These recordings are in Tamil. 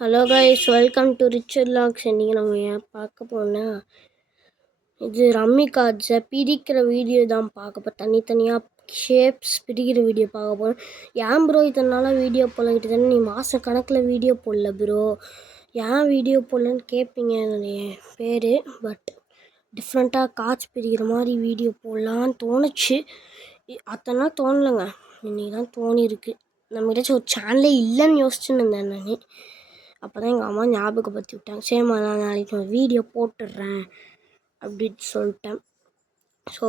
Hello guys, welcome to Richard Logs. இன்றைக்கி நம்ம ஏன் பார்க்க போனால் இது ரம்மி கார்ட்ஸை பிரிக்கிற வீடியோ தான் பார்க்க தனித்தனியாக ஷேப்ஸ் பிரிக்கிற வீடியோ பார்க்க போகிறோம். ஏன் ப்ரோ இதனால வீடியோ போடலங்கிட்டு தானே நீ மாத கணக்கில் வீடியோ போடல ப்ரோ, ஏன் வீடியோ போடலன்னு கேட்பீங்க என்னுடைய பேர். பட் டிஃப்ரெண்ட்டாக கார்ட்ஸ் பிரிக்கிற மாதிரி வீடியோ போடலான்னு தோணுச்சு. அத்தனை நாள் தோணலைங்க, இன்றைக்கி தான் தோணியிருக்கு. நம்மகிட்ட ஒரு சேனலே இல்லைன்னு யோசிச்சுன்னு இருந்தேன் நான். அப்போ தான் எங்கள் அம்மா ஞாபகப்படுத்தி விட்டாங்க, சரிம்மா நான் நாளைக்கு ஒரு வீடியோ போட்டுடுறேன் அப்படின்னு சொல்லிட்டேன். ஸோ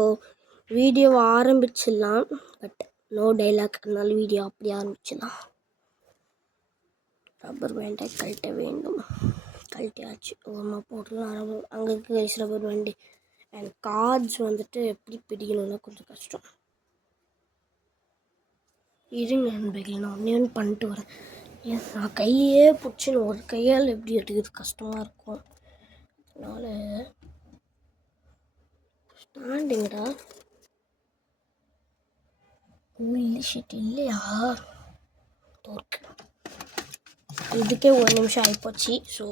வீடியோவை ஆரம்பிச்சிடலாம். பட் நோ டைலாக், அதனால வீடியோ அப்படி ஆரம்பிச்சிடலாம். ரப்பர் பேண்டை கழட்ட வேண்டும். கழட்டியாச்சு, ஓரமாக போட்டுடலாம். அங்கே இருக்க ரப்பர் பேண்டு அண்ட் கார்ட்ஸ் வந்துட்டு எப்படி பிடிக்கணும்னா கொஞ்சம் கஷ்டம். இருங்க நண்பர்களே, நான் ஒன்று பண்ணிட்டு வரேன். நான் கையே பிடிச்சின்னு ஒரு கையால் எப்படி எடுக்கிறது கஷ்டமாக இருக்கும். அதனால் ஸ்டாண்டிங்கடா இல்லை ஷீட் இல்லையா தோற்கு. இதுக்கே ஒரு நிமிஷம் ஆகிப்போச்சு. ஸோ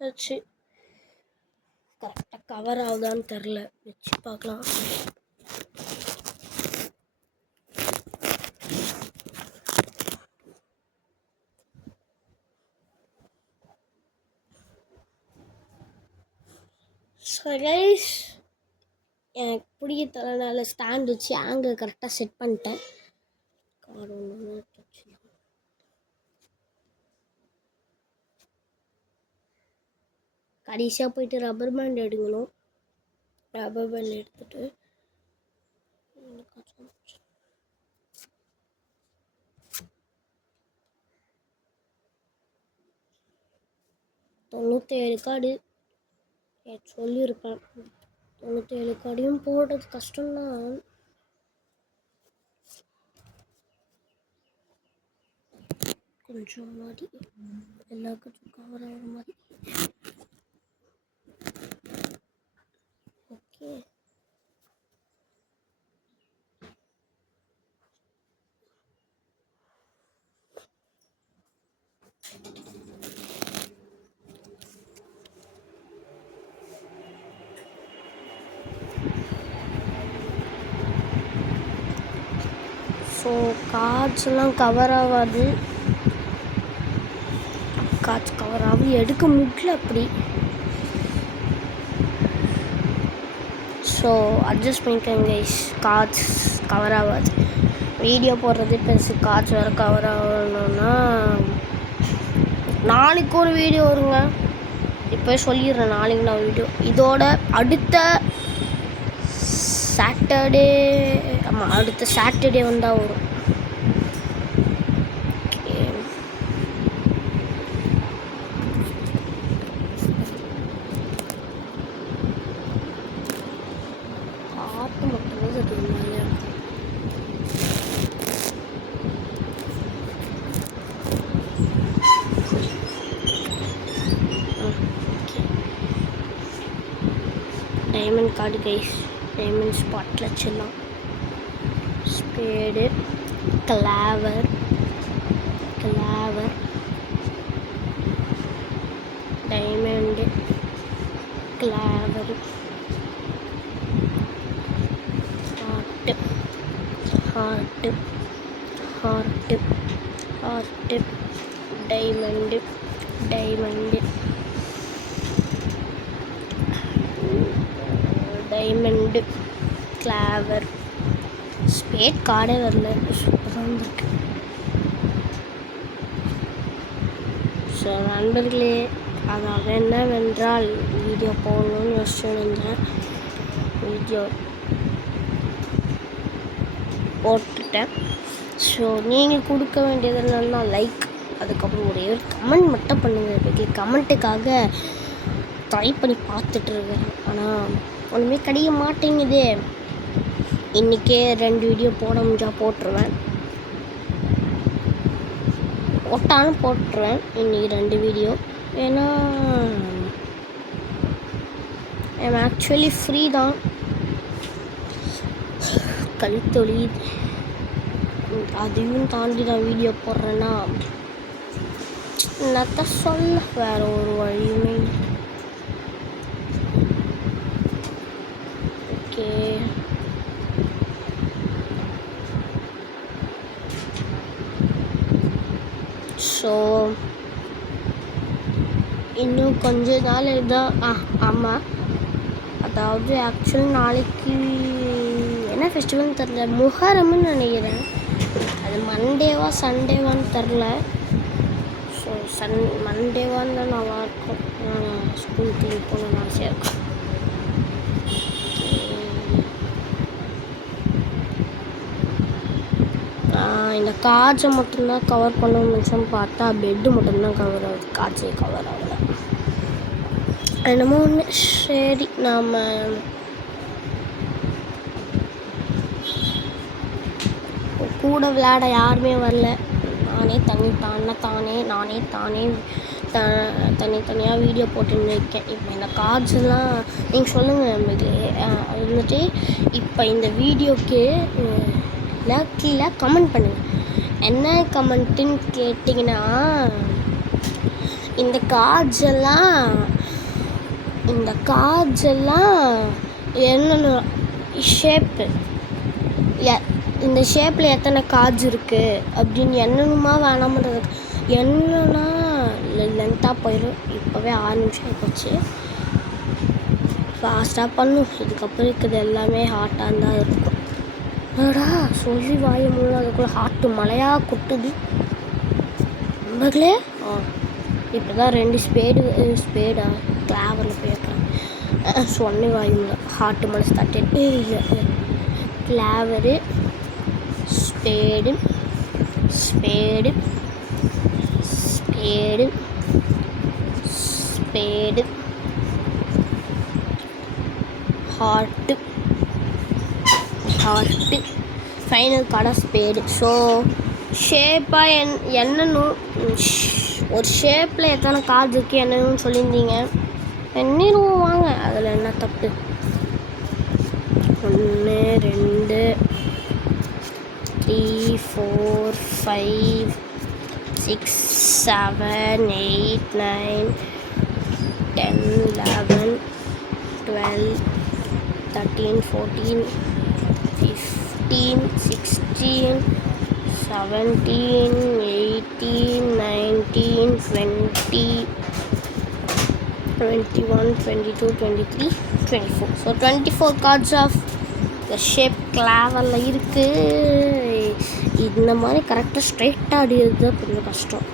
வச்சு கரெக்டாக கவர் ஆகுதான்னு தெரில, வச்சு பார்க்கலாம். ஸோ கைஸ், எனக்கு பிடிக்க தரனால ஸ்டாண்ட் வச்சு ஆங்கிள் கரெக்டாக செட் பண்ணிட்டேன். கார்டு ஒன்று கடைசியாக போயிட்டு ரப்பர் பேண்ட் எடுக்கணும். ரப்பர் பேண்ட் எடுத்துகிட்டு 97 கார்டு சொல்லியிருப்பேன். 97 கார்டையும் போடுறது கஷ்டம்தான். கொஞ்சம் மாதிரி எல்லாருக்கும் கவர் ஆகிற மாதிரி. ஓகே, ஸோ கார்ட்ஸ்லாம் கவர் ஆகாது. கார்ட்ஸ் கவர் ஆகி எடுக்க முடியல அப்படி. ஸோ அட்ஜஸ்ட் பண்ணிக்கோங்க கைஸ், கார்ட்ஸ் கவர் ஆகாது. வீடியோ போடுறது பெருசு, கார்ட்ஸ் வேறு கவர் ஆகணும்னா நாளைக்கு ஒரு வீடியோ வருங்க. இப்போ சொல்லிடுறேன், நாளைக்கு நான் வீடியோ இதோட அடுத்த சாட்டர்டே, ஆமாம் அடுத்த சாட்டர்டே வந்தால் வரும். பார்த்து மட்டுமே தெரியுமா? டைமண்ட் கார்டு கைஸ், டைமண்ட் ஸ்பாட்டில் வச்சிடலாம். Spade, clover, diamond, clover, heart, diamond, clover, spade கார்டே வரல, சூப்பராக இருந்திருக்கு. ஸோ நண்பர்களே, அதாவது என்னவென்றால் வீடியோ போடணும்னு யோசிச்சுருந்தேன். வீடியோ போட்டுட்டேன். ஸோ நீங்கள் கொடுக்க வேண்டியது என்னன்னா லைக், அதுக்கப்புறம் ஒரே ஒரு கமெண்ட் மட்டும் பண்ணுங்கள். கமெண்ட்டுக்காக ட்ரை பண்ணி பார்த்துட்ருக்கேன். ஆனால் ஒன்றுமே கிடைக்க மாட்டேங்குது. இன்றைக்கே 2 வீடியோ போட முடிஞ்சா போட்டுருவேன். போட்டாலும் போட்டுருவேன் இன்றைக்கி 2 வீடியோ. ஏன்னா ஐம் ஆக்சுவலி ஃப்ரீ தான். கழுத்தொலி அதையும் தாண்டி நான் வீடியோ போடுறேன்னா என்னத்த சொல்ல, வேறு ஒரு வழியுமே. ஓகே, ஸோ இன்னும் கொஞ்ச நாள் தான். ஆமாம், அதாவது ஆக்சுவலி நாளைக்கு என்ன ஃபெஸ்டிவல்னு தெரில, முஹரம்னு நினைக்கிறேன். அது மண்டேவா சண்டேவான்னு தெரில. ஸோ மண்டேவான்னு தான் நல்லாயிருக்கும். ஸ்கூலுக்கு லீவ் போகணுன்னு ஆசையாக இருக்கும். இந்த காஜை மட்டும்தான் கவர் பண்ணணும்னு நினச்சோம். பார்த்தா பெட்டு மட்டும்தான் கவர் ஆகுது, காஜே கவர் ஆகலை. என்னமோ ஒன்று. சரி, நாம் கூட விளையாட யாருமே வரல. நானே தனித்தனியாக வீடியோ போட்டுன்னு இருக்கேன். இப்போ இந்த கார்ட்ஸ்லாம் நீங்கள் சொல்லுங்கள். அது வந்துட்டு இப்போ இந்த வீடியோக்கு கீழே கமெண்ட் பண்ணுங்கள். என்ன கமெண்ட்டுன்னு கேட்டிங்கன்னா, இந்த கார்ட்ஸ் எல்லாம் என்னென்ன ஷேப்பு, இந்த ஷேப்பில் எத்தனை கார்ட்ஸ் இருக்குது அப்படின்னு என்னென்னமா வேணாமன்றது. என்னன்னா லென்த்தாக போயிடும். இப்போவே 6 நிமிஷம் போச்சு. ஃபாஸ்ட்டாக பண்ணும். இதுக்கப்புறம் இருக்கிறது எல்லாமே ஹாட்டாக தான் இருக்கும். அடா சொல்லி வாய முள்ள அதுக்குள்ளே ஹாட்டு மழையாக கொட்டுது. நம்பர்களே, இப்போ தான் 2 ஸ்பேடா கிளாவரில் போயிருக்கேன். சொன்ன வாயுங்க ஹாட்டு மழை ஸ்டார்ட். இல்லை, கிளாவரு, ஸ்பேடு, ஹார்ட்டு, ஃபைனல் கார்டாக ஸ்பேடு. ஸோ ஷேப்பாக என்னன்னு ஒரு ஷேப்பில் எத்தனை கார்டு இருக்குது என்னன்னு சொல்லியிருந்தீங்க. எண்ணிடுவோம் வாங்க, அதில் என்ன தப்பு. 1 2 3 4 5 6 7 8 9 10 11 12 13 14 15 16 17 18 19 20 21 22 23 24. So 24 cards of the shape கிளாவரில் இருக்குது. இந்த மாதிரி கரெக்டாக ஸ்ட்ரைட்டாக அடிக்கிறது தான் கொஞ்சம் கஷ்டம்.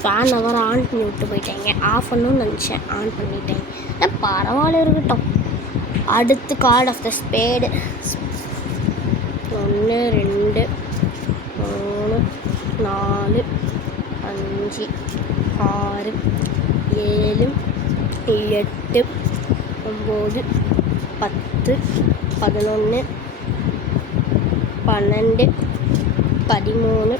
ஃபேன் அவர் ஆன் பண்ணி விட்டு போயிட்டாங்க. ஆஃப் பண்ணணும்னு நினச்சேன், ஆன் பண்ணிட்டேன். பரவாயில்ல, இருக்கட்டும். அடுத்து கார்டு ஆஃப் த ஸ்பேடு. 1 2 3 4 5 6 7 8 9 10 11 12 13 14 15 14 17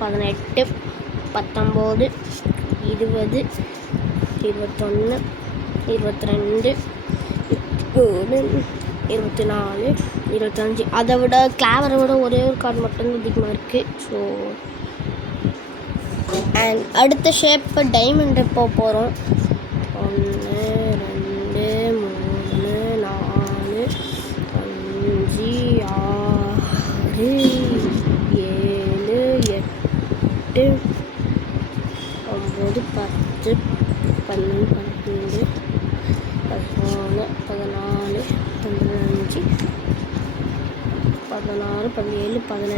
18 19 20 21 22 23 24 25. அதை விட கிளாவரை விட ஒரே ஒரு கார்டு மட்டும்தான் அதிகமாக இருக்குது. ஸோ அண்ட் அடுத்த ஷேப்பை டைமண்ட் போக போகிறோம். 1 2 3 4 5 6 7 8 9 10 11 12 13 14 15 16 17 18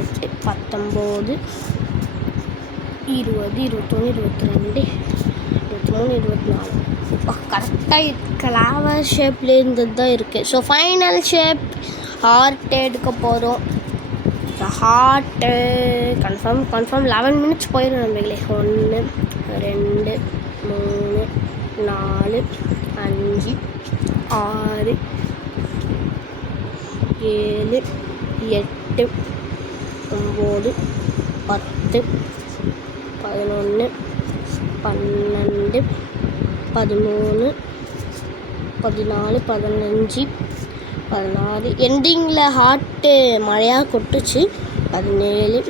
19 20 21 22 23 24. இப்போ கரெக்டாக கிளாவர் ஷேப்பில் இருந்தது தான் இருக்குது. ஸோ ஃபைனல் ஷேப் ஹார்ட் எடுக்க போகிறோம். ஹார்ட்டு கன்ஃபார்ம் 11 மினிட்ஸ் போயிடும் நம்பளே. 1 2 3 4 5 6 7 8 9 10 11 12 13 14 15 16 எண்டிங்கில் ஹார்ட்டு மழையாக கொட்டுச்சு. 17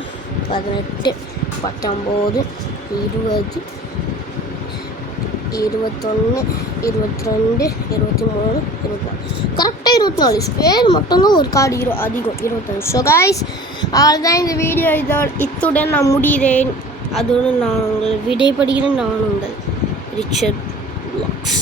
18 19 20 21 22 23 24 கரெக்டாக 24 ஸ்பேர் மட்டும்தான் ஒரு கார்டு அதிகம் 25. ஸோ கைஸ் அதுதான் இந்த வீடியோ. இத்துடன் நான் முடிகிறேன். அதோடு நான் உங்கள் விடைபடுகிறேன். நான் உங்கள் ரிச்சர்ட் வ்ளாக்ஸ்.